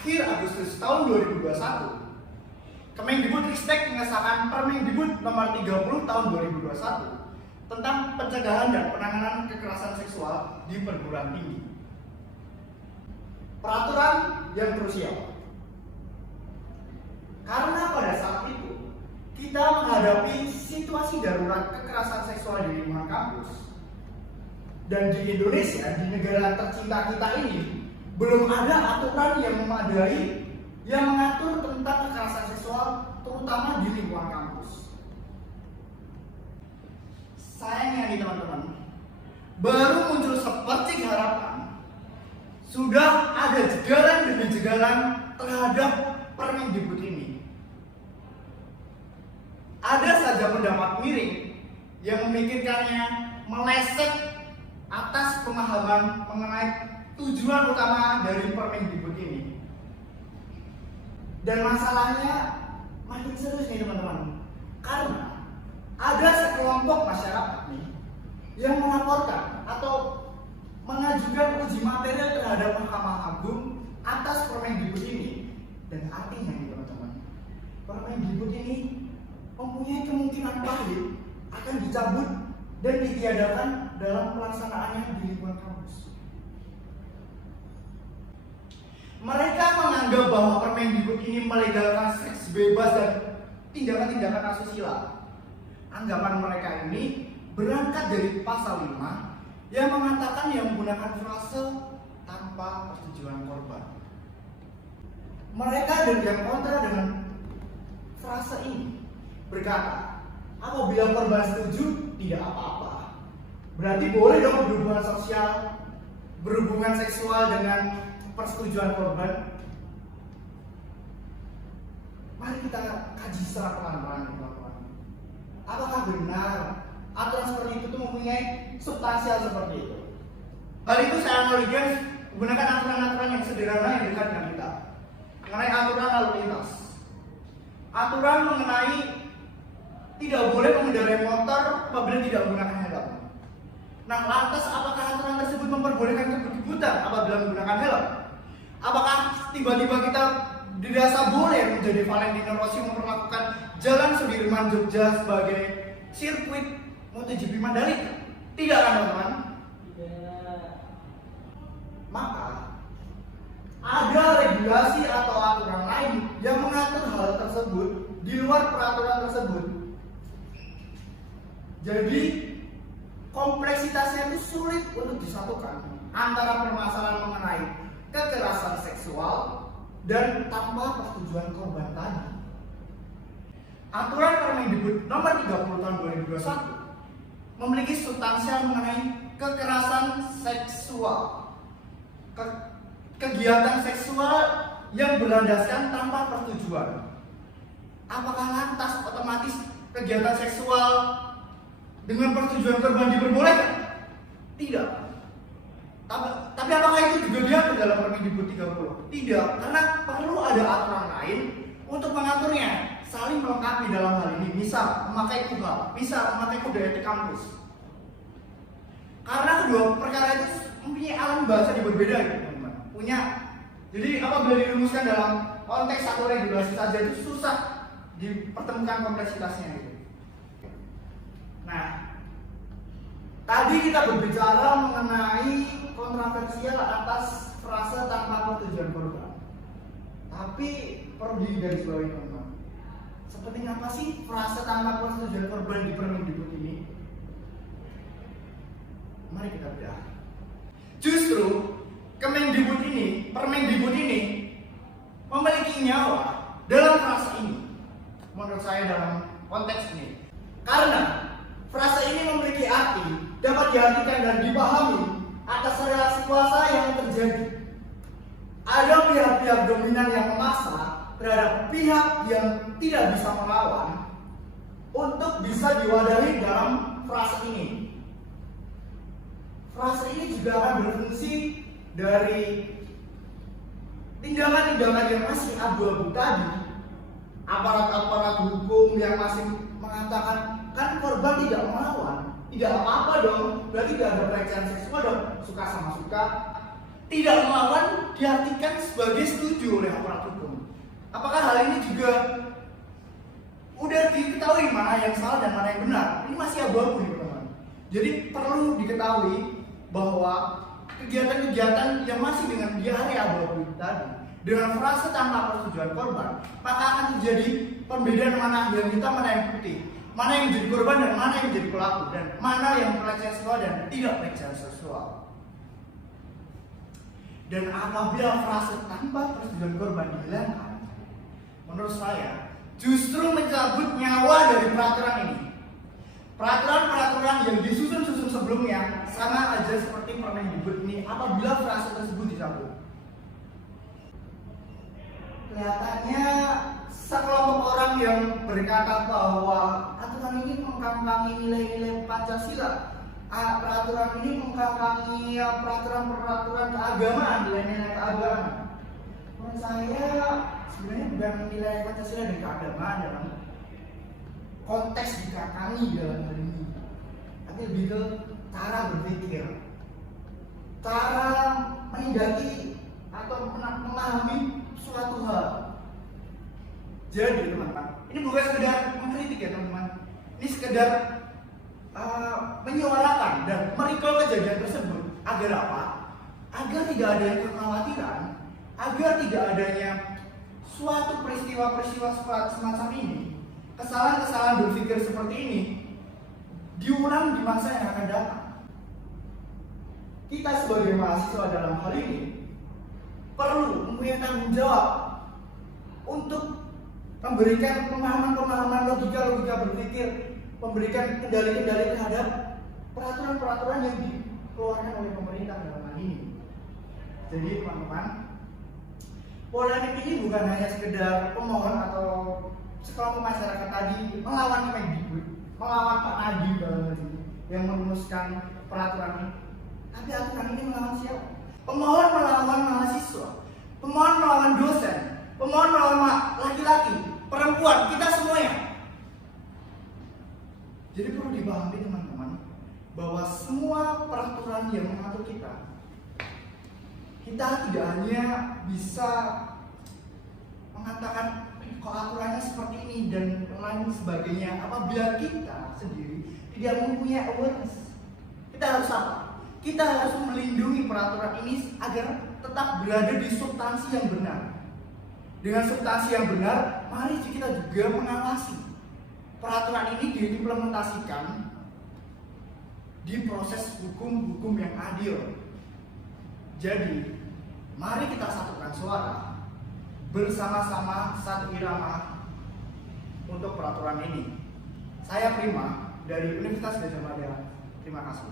akhir Agustus tahun 2021, Kemendikbudristek mengesahkan Permendikbud nomor 30 tahun 2021 tentang pencegahan dan penanganan kekerasan seksual di perguruan tinggi. Peraturan yang krusial. Karena pada saat itu kita menghadapi situasi darurat kekerasan seksual di lingkungan kampus. Dan di Indonesia, di negara tercinta kita ini, belum ada aturan yang memadai yang mengatur tentang kekerasan seksual, terutama di lingkungan kampus. Sayangnya nih teman-teman, baru muncul seperti harapan, sudah ada jegalan demi jegalan terhadap Permendikbud ini. Ada saja pendapat miring yang memikirkannya meleset atas pemahaman mengenai tujuan utama dari Permendikbud ini. Dan masalahnya makin serius nih teman-teman, karena ada sekelompok masyarakat nih yang melaporkan atau mengajukan uji material terhadap Mahkamah Agung atas Permendikbud ini. Dan artinya nih teman-teman, Permendikbud ini mempunyai kemungkinan pahit akan dicabut dan ditiadakan dalam pelaksanaannya di lingkungan kampus. Mereka menganggap bahwa Permendikbud ini melegalkan seks bebas dan tindakan-tindakan asusila. Anggapan mereka ini berangkat dari pasal 5 yang mengatakan yang menggunakan frase tanpa persetujuan korban. Mereka dan yang kontra dengan frase ini berkata, apabila korban setuju, tidak apa-apa. Berarti boleh dong berhubungan sosial, berhubungan seksual dengan persetujuan korban. Mari kita kaji secara pelan-pelan, teman-teman. Apakah benar aturan seperti itu mempunyai substansial seperti itu? Hal itu saya analogikan menggunakan aturan-aturan yang sederhana yang dekat dengan kita. Mengenai aturan lalu lintas. Aturan mengenai tidak boleh mengendarai motor apabila tidak menggunakan helm. Nah, lantas apakah aturan tersebut memperbolehkan kebut-kebutan apabila menggunakan helm? Apakah tiba-tiba kita dirasa boleh menjadi Valentino Rossi memperlakukan Jalan Sudirman Jogja sebagai sirkuit MotoGP Mandalika? Tidak kan teman-teman? Maka ada regulasi atau aturan lain yang mengatur hal tersebut di luar peraturan tersebut. Jadi kompleksitasnya itu sulit untuk disatukan antara permasalahan mengenai kekerasan seksual dan tanpa persetujuan korban tadi. Aturan Permendikbud nomor 30 tahun 2021 memiliki substansial mengenai kekerasan seksual. Kegiatan seksual yang berlandaskan tanpa persetujuan. Apakah lantas otomatis kegiatan seksual dengan persetujuan korban diperbolehkan? Tidak. Tapi apakah itu juga diatur dalam Permendikbud 30? Tidak, karena perlu ada aturan lain untuk mengaturnya, saling melengkapi dalam hal ini. Misal memakai KUHA, misal memakai kode etik kampus. Karena kedua perkara itu mempunyai alam bahasa yang berbeda, teman-teman. Jadi apabila dirumuskan dalam konteks satu regulasi saja itu susah dipertemukan kompleksitasnya gitu. Nah, tadi kita berbicara mengenai kontroversial atas frase tanpa persetujuan korban. Tapi perlu digarisbawahi teman-teman. Seperti apa sih frase tanpa persetujuan korban di Permendikbud ini? Mari kita bedah. Justru Permendikbud ini memiliki nyawa dalam frase ini. Menurut saya dalam konteks ini. Karena frase ini memiliki arti dapat diartikan dan dipahami atas relasi kuasa yang terjadi. Ada pihak-pihak dominan yang memaksa terhadap pihak yang tidak bisa melawan untuk bisa diwadahi dalam frase ini. Frase ini juga akan berfungsi dari tindakan-tindakan yang masih abu-abu tadi, aparat-aparat hukum yang masih mengatakan kan korban tidak melawan, tidak apa-apa dong, berarti tidak ada pelecehan seksual dong, suka sama suka. tidak melawan diartikan sebagai setuju oleh aparat hukum. Apakah hal ini juga udah diketahui mana yang salah dan mana yang benar? Ini masih abu-abu nih teman-teman. Jadi perlu diketahui bahwa kegiatan-kegiatan yang masih dengan di area abu-abu tadi, dengan frase tanpa persetujuan korban, maka akan terjadi pembedaan mana yang hitam, mana yang putih, mana yang menjadi korban dan mana yang menjadi pelaku, dan mana yang pelecehan seksual dan tidak pelecehan seksual. Dan apabila frase tanpa persetujuan korban dihilangkan, menurut saya justru mencabut nyawa dari peraturan ini. Peraturan-peraturan yang disusun-susun sebelumnya sama aja seperti Permendikbud ini apabila frase tersebut dicabut. Kelihatannya sekelompok orang yang berkata bahwa aturan ini mengkampangi nilai-nilai Pancasila, peraturan ini mengkampangi peraturan-peraturan keagamaan, nilai-nilai keagamaan. Menurut saya sebenarnya bukan nilai Pancasila dan keagamaan dalam konteks dikakangi dalam hal ini, tapi lebih ke cara berpikir, cara menindaki atau memahami suatu hal. Jadi teman-teman, ini bukan sekedar mengkritik ya teman-teman, ini sekedar menyuarakan dan merecall kejadian tersebut. Agar apa? Agar tidak ada yang kekhawatiran, agar tidak adanya suatu peristiwa-peristiwa semacam ini, kesalahan-kesalahan berpikir seperti ini diulang di masa yang akan datang. Kita sebagai mahasiswa dalam hal ini perlu mempunyai tanggung jawab untuk memberikan pemahaman-pemahaman logika-logika berpikir, memberikan kendali-kendali terhadap peraturan-peraturan yang dikeluarkan oleh pemerintah dalam hal ini. Jadi teman-teman, polemik ini bukan hanya sekedar pemohon atau sekelompok masyarakat tadi melawan Kemendikbud, melawan Pak Nadiem dalam hal ini yang merumuskan peraturan ini. Tapi aturan ini melawan siapa? Pemohon melawan mahasiswa, pemohon melawan dosen, pemohon melawan laki-laki, perempuan, kita semuanya. Jadi perlu dipahami teman-teman bahwa semua peraturan yang mengatur kita tidak hanya bisa mengatakan kok aturannya seperti ini dan lain sebagainya apabila kita sendiri tidak mempunyai awareness. Kita harus apa? Kita harus melindungi peraturan ini agar tetap berada di substansi yang benar. Dengan substansi yang benar, mari kita juga mengawasi peraturan ini diimplementasikan di proses hukum yang adil. Jadi, mari kita satukan suara bersama-sama satu irama untuk peraturan ini. Saya Prima dari Universitas Gadjah Mada. Terima kasih.